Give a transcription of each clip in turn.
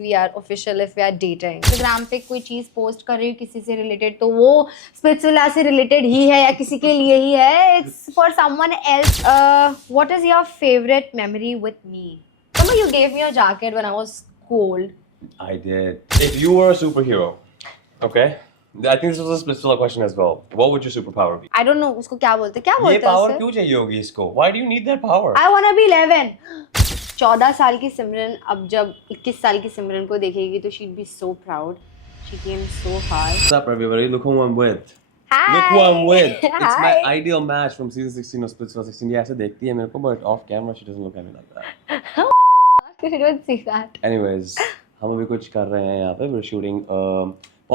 we are official if we are dating. Instagram पे कोई चीज पोस्ट कर रही हूँ किसी से रिलेटेड तो वो स्पिरिचुअल से रिलेटेड ही है या किसी के लिए ही है. It's for someone else. What is your favorite memory with me? Remember you gave me a jacket when I was cold. I did. If you were a superhero, okay? I think this was a split question as well. What would your superpower be? I don't know उसको क्या बोलते ये power हैं क्यों चाहिए होगी इसको? Why do you need that power? I wanna be 11. 14 साल की सिमरन अब जब 21 साल की सिमरन को देखेगी तो she'd be so proud. She came so far. What's up, everybody? Look who I'm with. Hi. Look who I'm with. It's my Hi. ideal match from season 16 of Splitsville 16. ये ऐसे देखती है मेरे को, but off camera she doesn't look at me like that. What the fuck? I don't see that. Anyways, हम अभी कुछ कर रहे हैं यहाँ पे. We're shooting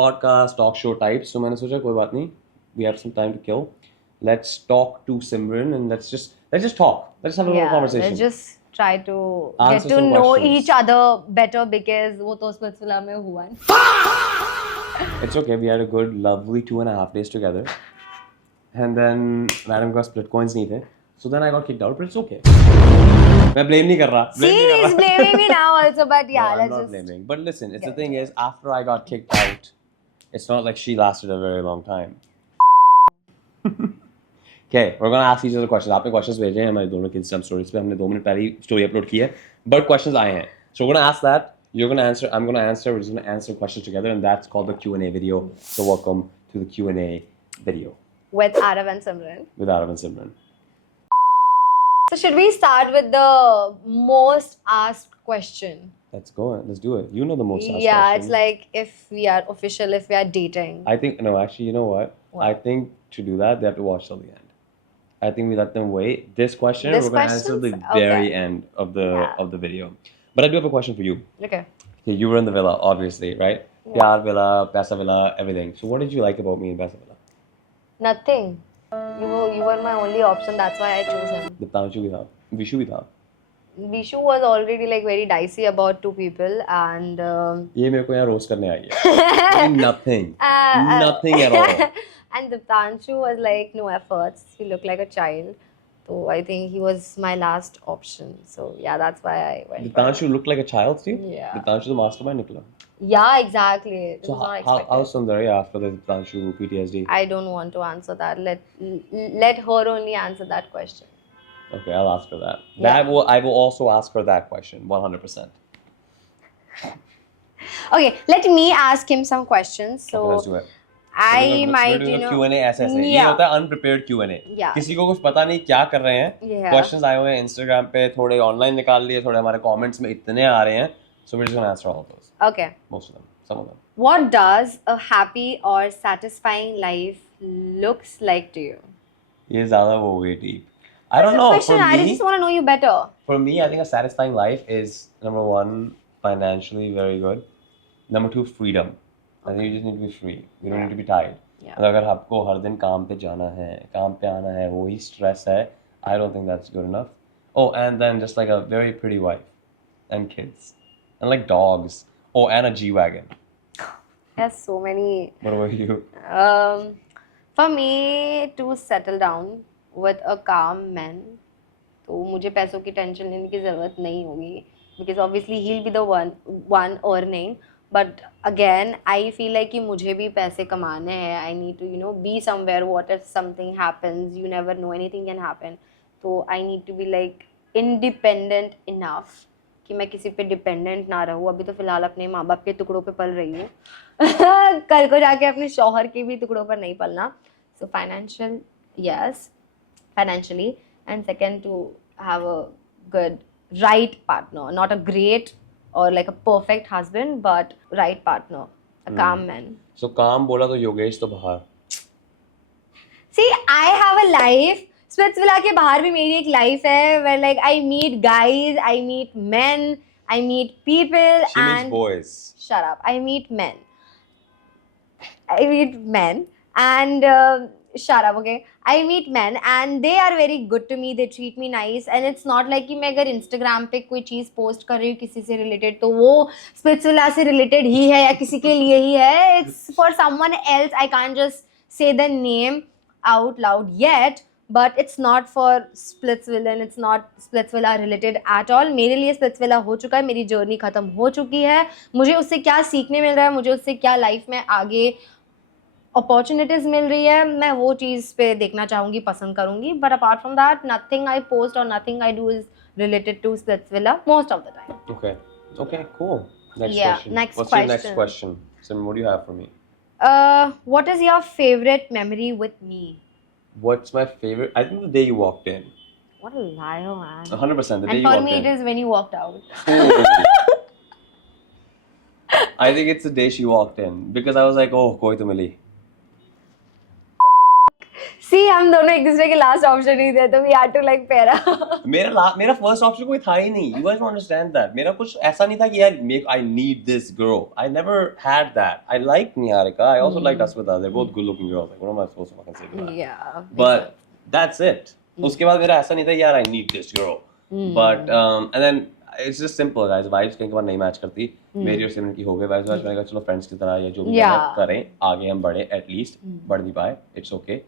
podcast, talk show types. So मैंने सोचा कोई बात नहीं. We have some time to kill. Let's talk to Simran and let's just talk. Let's have a little conversation. Let's just try to Answer get to some know questions. each other better because वो तो spiritual में हुआ है. It's okay. We had a good, lovely 2.5 days together, and then Madam got split coins नहीं थे. So then I got kicked out, but it's okay. मैं blame नहीं कर रहा. See, he's blaming me now also, but yeah, No, I'm let's not just. blaming. But listen, the thing is, after I got kicked out, it's not like she lasted a very long time. Okay, we're gonna ask each other questions. आपने questions भेजे हैं हमारे दोनों के Instagram stories पे. हमने 2 minute पहले ही story upload की है. But questions आए हैं. So we're gonna ask that. You're gonna answer. I'm gonna answer. We're just gonna answer questions together, and that's called the Q&A video. So welcome to the Q&A video With Arav and Simran. with Arav and Simran. So should we start with the most asked question? Let's go. Let's do it. You know the most asked Yeah, question. it's like if we are official, if we are dating. I think no. Actually, you know what? What? I think to do that, they have to watch till the end. I think we let them wait. This question This we're gonna answer the question's- very okay. end of Yeah. the video. But I do have a question for you. Okay. Okay, you were in the villa, obviously, right? Yeah. Pyar villa, Paisa villa, everything. So what did you like about me in Paisa villa? Nothing. You were my only option. That's why I chose him. Diptanshu bhi tha, Vishu bhi tha. Vishu was already like very dicey about 2 people and ये मेरे को यहाँ roast करने आई है. Nothing. Nothing at all. and Diptanshu was like no efforts. He looked like a child. So I think he was my last option. So yeah, that's why I went. for Diptanshu looked like a child, Steve. Yeah. Diptanshu the mastermind nikla. him. Yeah, exactly. It So was not how expected. Sundari after the Diptanshu PTSD? I don't want to answer that. Let her only answer that question. Okay, I'll ask her that. Yeah. I will also ask her that question, 100%. Okay, let me ask him some questions. So Okay, let's do it. I might, we're doing you a know. Q&A ऐसे ये Yeah. होता है unprepared Q&A. Yeah. किसी को कुछ पता नहीं क्या कर रहे हैं. Yeah. Questions आए हुए हैं Instagram पे, थोड़े online निकाल लिए, थोड़े हमारे comments में इतने आ रहे हैं. So we're just gonna answer all of those. Okay. Most of them, some of them. What does a happy or satisfying life looks like to you? ये ज़्यादा वो हो गई deep. I don't know. Question, I just want to know you better. For me, I think a satisfying life is number 1, financially very good. Number 2, freedom. I think you just need to be free. You don't Yeah. need to be tired. Yeah. और अगर आपको हर दिन काम पे जाना है, काम पे आना है, वही stress है, I don't think that's good enough. Oh, and then just like a very pretty wife and kids and like dogs. Oh, and a G-Wagon. There's so many. What about you? For me to settle down with a calm man, तो मुझे पैसों की tension लेने की ज़रूरत नहीं होगी because obviously he'll be the one earning. But again, I feel like कि मुझे भी पैसे कमाने हैं. I need to be somewhere. What if something happens? You never know. Anything can happen. So I need to be like independent enough कि मैं किसी पे डिपेंडेंट ना रहूँ. अभी तो फिलहाल अपने माँ बाप के टुकड़ों पे पल रही हूँ. कल को जाके अपने शौहर के भी टुकड़ों पर नहीं पलना. So financial, yes, financially, and second to have a good right partner, not a great or like a perfect husband, but right partner, a calm man. So काम बोला तो योगेश तो बाहर. See, I have a life. स्पिरिट्सविला के बाहर भी मेरी एक लाइफ है where like I meet guys, I meet men, I meet people She meets and boys. shut up. I meet men. I meet men and shut up, okay? I meet men and they are very good to me. They treat me nice and it's not like कि मैं अगर Instagram पे कोई चीज़ post कर रही हूँ किसी से रिलेटेड तो वो स्पिरिचुअल से रिलेटेड ही है या किसी के लिए ही है. It's for someone else. I can't just say the name out loud yet. but it's not for Splitsvilla and it's not Splitsvilla related at all. मेरे लिए Splitsvilla हो चुका है, मेरी जर्नी खत्म हो चुकी है, मुझे उससे क्या सीखने मिल रहा है, मुझे उससे क्या लाइफ में आगे अपॉर्चुनिटीज मिल रही है, मैं वो चीज़ पे देखना चाहूँगी, पसंद करूँगी. But apart from that nothing I post और nothing I do is related to Splitsvilla most of the time. Okay. Okay, cool. Next Yeah, question. next What's your next question. question? Sim, what do you have for me? What is your favorite memory with me? What's my favorite? I think the day you walked in. What a liar, man. 100%. The day And you for walked me, in. it is when you walked out. I think it's the day she walked in because I was like, oh, koi to mili. See, हम दोनों एक दूसरे के last option ही थे, तो we had to like pair up. मेरा first option कोई था ही नहीं. You guys don't understand that. मेरा कुछ ऐसा नहीं था कि यार I need this girl. I never had that. I liked Niharika. I also liked Asmita. They're both good looking girls. Like what am I supposed to fucking say to that? Yeah. But that's it. उसके बाद मेरा ऐसा नहीं था यार I need this girl. But and then it's just simple guys. Vibes कहीं के बाद नहीं मैच करती. मेरी और सिमरन की हो गई vibes मैच. मैंने कहा चलो फ्रेंड्स की तरह या जो भी Yeah. करें आगे हम बढ़े at least बढ़ नहीं पाए. It's okay.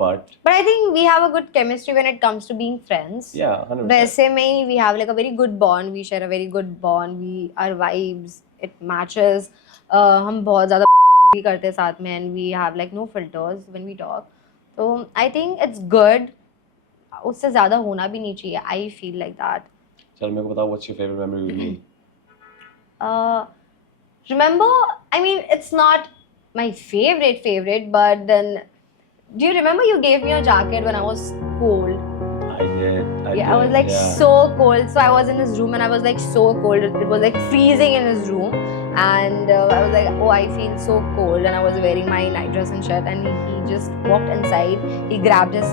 But I think we have a good chemistry when it comes to being friends. yeah, 100%. वैसे में we have like a very good bond. We share a very good bond. Our vibes, it matches. हम बहुत ज़्यादा बकचोदी भी करते हैं साथ में, and we have like no filters when we talk. So I think it's good. उससे ज़्यादा होना भी नहीं चाहिए. I feel like that. चल मेरे को बताओ what's your favorite memory with me? Remember, I mean, it's not my favorite, but then, do you remember you gave me a jacket when I was cold? I did. I was like so cold. So I was in his room and I was like so cold. It was like freezing in his room. And I was like, oh, I feel so cold. And I was wearing my night dress and shirt. And he just walked inside. He grabbed his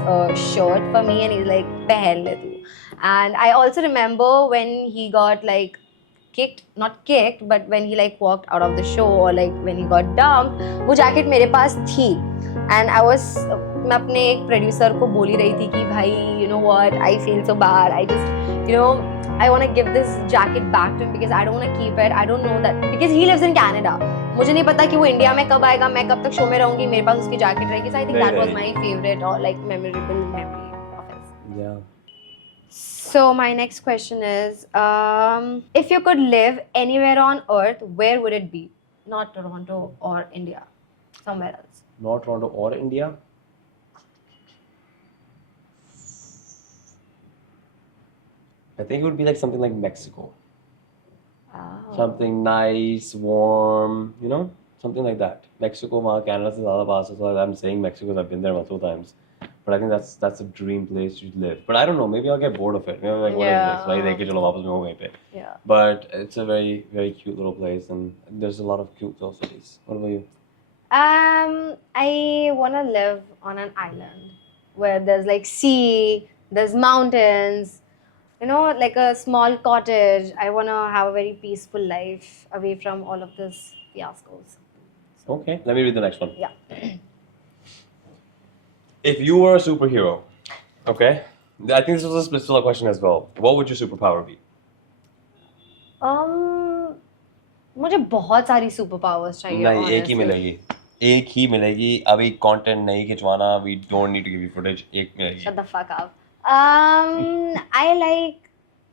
shirt for me and he's like, "Pehen le tu." And I also remember when he got like not kicked, but when he like walked out of the show or like when he got dumped, वो jacket मेरे पास थी. And I was मैं अपने एक producer को बोली रही थी कि भाई you know what, I feel so bad, I just I want to give this jacket back to him because I don't want to keep it. I don't know that because he lives in Canada. मुझे नहीं पता कि वो India में कब आएगा, मैं कब तक शो में रहूंगी, मेरे पास उसकी जैकेट रहेगी. So I think that was my favorite or like memorable memory of his. Yeah. So my next question is, if you could live anywhere on earth, where would it be? Not Toronto or India, somewhere else. Not Toronto or India. I think it would be like something like Mexico. Oh. Something nice, warm, something like that. Mexico, Canada से ज़्यादा पास है, so I'm saying Mexico because I've been there multiple times. But I think that's a dream place to live. But I don't know, maybe I'll get bored of it. Maybe I'm like, what is this? भाई देख के चलो वापस मैं हो गए पे. Yeah. But it's a very, very cute little place and there's a lot of cute places. What about you? I want to live on an island where there's like sea, there's mountains, like a small cottage. I want to have a very peaceful life away from all of this fiascos. Okay, let me read the next one. Yeah. If you were a superhero, okay, I think this was a split question as well. What would your superpower be? मुझे बहुत सारी super powers चाहिए. नहीं, एक ही मिलेगी. अभी content नहीं खिंचवाना. We don't need to give you footage. एक मिलेगी. Shut the fuck up.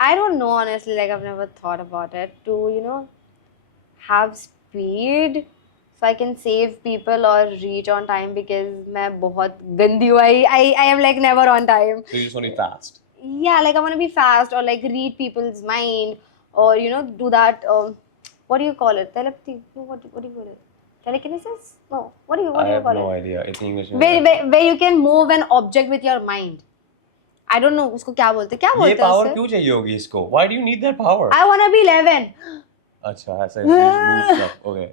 I don't know honestly. Like I've never thought about it. To have speed. So I can save people or reach on time because मैं बहुत गंदी हूँ. I am like never on time. So you just want to be fast. Yeah, like I want to be fast or like read people's mind or do that. What do you call it? Telepathy? No, what do you call it? Telekinesis? No. What do you call it? I have no idea. It's English. Where you can move an object with your mind. I don't know उसको क्या बोलते हैं. ये power क्यों चाहिए होगी इसको? Why do you need that power? I want to be 11. अच्छा ऐसा move stuff. Okay.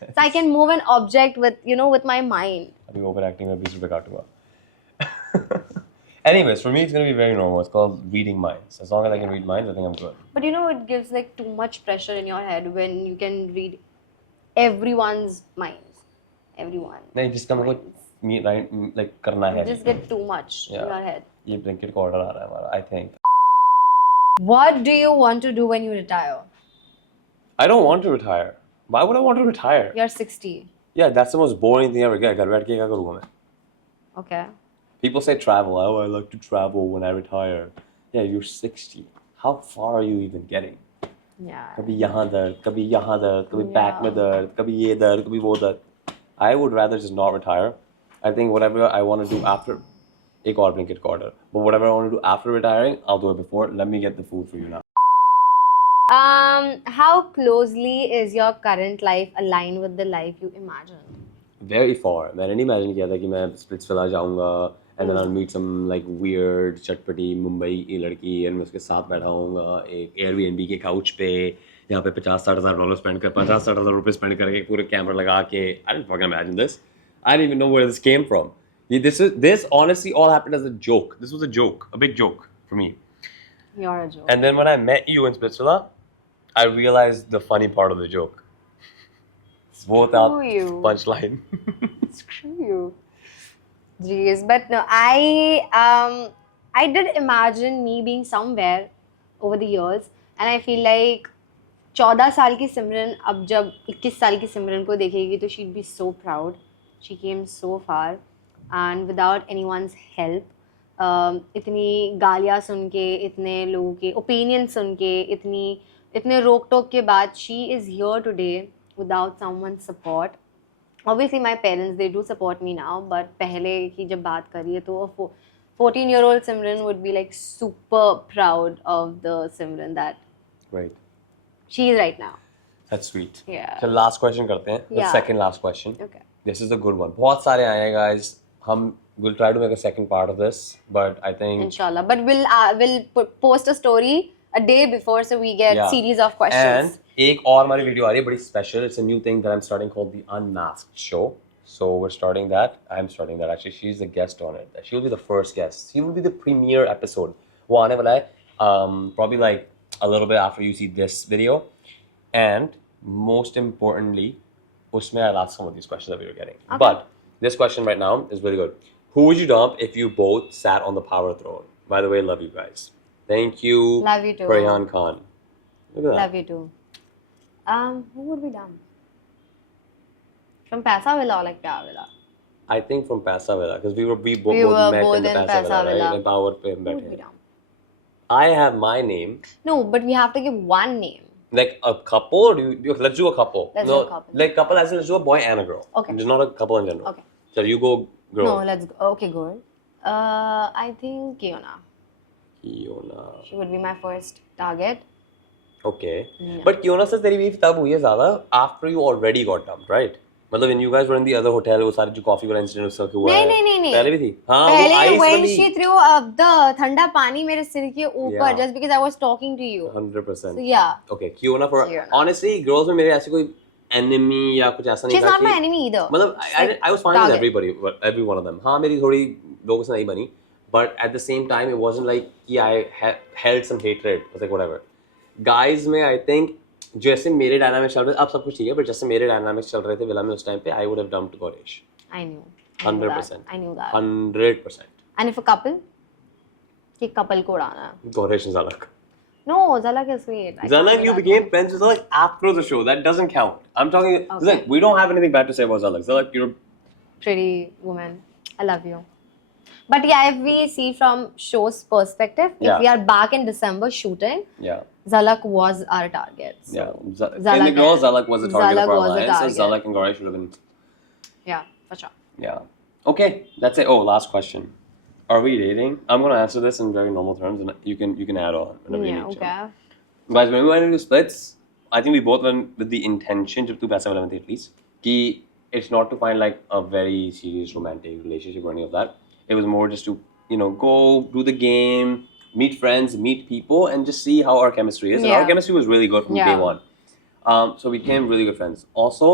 So I can move an object with my mind. अभी overacting में 20 रुपए काटूंगा. Anyways, for me it's gonna be very normal. It's called reading minds. As long as I can read minds, I think I'm good. But it gives like too much pressure in your head when you can read everyone's minds. Everyone. नहीं जिसका मेरे को like करना है. Just get too much in your head. ये Blinkit का order आ रहा है हमारा. I think. What do you want to do when you retire? I don't want to retire. Why would I want to retire? You're 60. Yeah, that's the most boring thing ever. घर बैठ के क्या करूँगा मैं? Okay. People say travel. Oh, I like to travel when I retire. Yeah, you're 60. How far are you even getting? Yeah. कभी यहाँ दर्द, कभी यहाँ दर्द, कभी back में दर्द, कभी ये दर्द, कभी वो दर्द. I would rather just not retire. I think whatever I want to do after, एक और blanket का order. But whatever I want to do after retiring, I'll do it before. Let me get the food for you now. How closely is your current life aligned with the life you imagined? Very far. मैंने नहीं imagine किया था कि मैं Splitsvilla जाऊँगा and then I'll meet some like weird चटपटी मुंबई की लड़की and मैं उसके साथ बैठा होऊंगा एक Airbnb के couch पे यहाँ पे 50-60 हज़ार डॉलर स्पेंड कर 50-60 हज़ार रुपये स्पेंड करके पूरे कैमरा लगा के I didn't fucking imagine this. I didn't even know where this came from. This honestly all happened as a joke. This was a joke, a big joke for me. You're a joke. And then when I met you in Splitsvilla, I realized the funny part of the joke. Both out Screw you. punchline. Screw you. Jeez, but no, I did imagine me being somewhere over the years, and I feel like 14 साल की सिमरन अब जब 21 साल की सिमरन को देखेगी तो she'd be so proud. She came so far, and without anyone's help. इतनी गालियाँ सुन के, इतने लोगों के ओपिनियन सुन के, इतने रोक टोक के बाद she is here today without someone's support. Obviously my parents, they do support me now, but पहले की जब बात करिए तो 14-year-old Simran would be like super proud of the Simran that Right. she is right now. That's sweet. Yeah. So last question करते हैं. The Yeah. second last question. Okay. This is a good one. बहुत सारे आए हैं guys. हम will try to make a second part of this, but I think Inshallah. But we'll post a story a day before so we get Yeah. series of questions. And एक और हमारी video आ रही है बड़ी special. It's a new thing that I'm starting called the Unmasked Show. So we're starting that. I'm starting that actually. She's the guest on it. She will be the first guest. She will be the premiere episode. वो आने वाला है probably like a little bit after you see this video. And most importantly, उसमें I'll ask some of these questions that we were getting. Okay. But this question right now is really good. Who would you dump if you both sat on the power throne? By the way, love you guys. Thank you. Love you too. Farhan Khan. Look at that. Love you too. Who would be dumb? From Paisa Villa or like Pyar Villa? I think from Paisa Villa because we We both were met both in the in Paisa Villa, Paisa Villa. right? In Power पे हम Who would be बैठे. dumb? I have my name. No, but we have to give one name. Like a couple, or let's do a couple. Let's no, do a couple. Like couple as in let's do a boy and a girl. Okay. Just not a couple in general. Okay. So you go girl. No, let's go. Okay, good. I think Kiona. Kiona. She would be my first target. Okay. Yeah. But Kiona says तेरी beef तब हुई है ज़्यादा after you already got dumped, right? मतलब when you guys were in the other hotel, वो सारे जो coffee वाला incident उसका हुआ है. नहीं. पहले भी थी. हाँ वो पहले ice when वाली. she threw the ठंडा पानी मेरे सिर के ऊपर Yeah. just because I was talking to you. 100%. So yeah, Okay, Kiona for Kiona. honestly, girls में मेरे ऐसे कोई enemy या कुछ ऐसा नहीं she's था not कि my enemy either. मतलब Like, I was fine with target. everybody, every one of them. हाँ मेरी थोड़ी लोगों से नहीं बनी, but at the same time it wasn't like कि I held some hatred. I was like whatever. Guys में I think जैसे मेरे डायनामिक्स चल रहे थे अब सब कुछ ठीक है, but जैसे मेरे डायनामिक्स चल रहे थे विला में उस टाइम पे I would have dumped Goresh. I knew. 100%. I knew that. 100%. And if a couple? कि couple को उड़ाना है. Goresh and Zalak. No, Zalak is sweet. I can't Zalak, do you that became one. friends with Zalak after the show. That doesn't count. I'm talking. Okay. Like, we don't have anything bad to say about Zalak. Zalak, you're. Pretty woman. I love you. But yeah, if we see from show's perspective, Yeah. if we are back in December shooting, Yeah. Zalak was our target. So, Yeah. In the Zalak girls, and- Zalak was the target Zalak of our was the alliance. So target. Zalak and Goresh should have been. yeah, for sure. Yeah. Okay, that's it. Oh, last question. Are we dating? I'm gonna answer this in very normal terms, and you can add on whenever you Yeah, need to. okay. Guys, when we went into splits, I think we both went with the intention to pass 11th at least. Ki it's not to find like a very serious romantic relationship or any of that. It was more just to go do the game, meet friends, meet people, and just see how our chemistry is. And our Yeah. chemistry was really good from Yeah. day one. So we became really good friends. Also,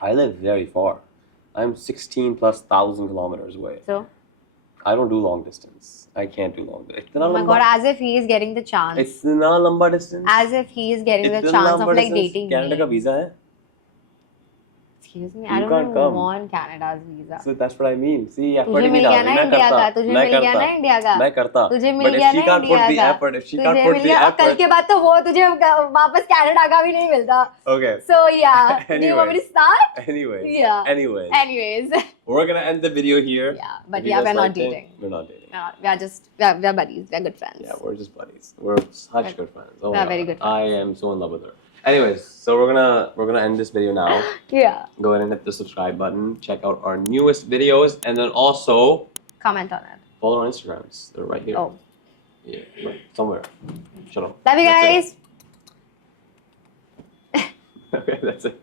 I live very far. I'm 16 plus thousand kilometers away. So, I don't do long distance. I can't do long distance. oh my god, as if he is getting the chance. इतना लंबा distance. As if he is getting the इतना chance लंबा of like distance. dating Canada me. का visa है? Excuse me, You I don't can't even come. want Canada's visa. So that's what I mean. See, effort तुझे ही मिल नहीं गया डाल ना रही, मैं इंडिया करता, का, तुझे मैं मिल गया करता, ना इंडिया का, मैं करता. तुझे मिल But if गया she ना can't put इंडिया the का, effort, if she तुझे can't put मिल the गया, और कल effort, के बाद तो वो तुझे वापस कनाडा का भी नहीं मिलता. okay. So yeah, do you want me to start? Anyways, Yeah. anyways, Anyways, we're gonna end the video here. yeah, but If you yeah, guys we're not liked it, dating. we're not dating. We are just we're buddies. We're good friends. Yeah, we're just buddies. We're such good friends. Oh We're my very God. good friends. I am so in love with her. Anyways, so we're gonna end this video now. Yeah. Go ahead and hit the subscribe button. Check out our newest videos, and then also Comment on it. follow our Instagrams. They're right here. Oh, Yeah, right, somewhere. Shut up. love you That's guys. it. Okay, that's it.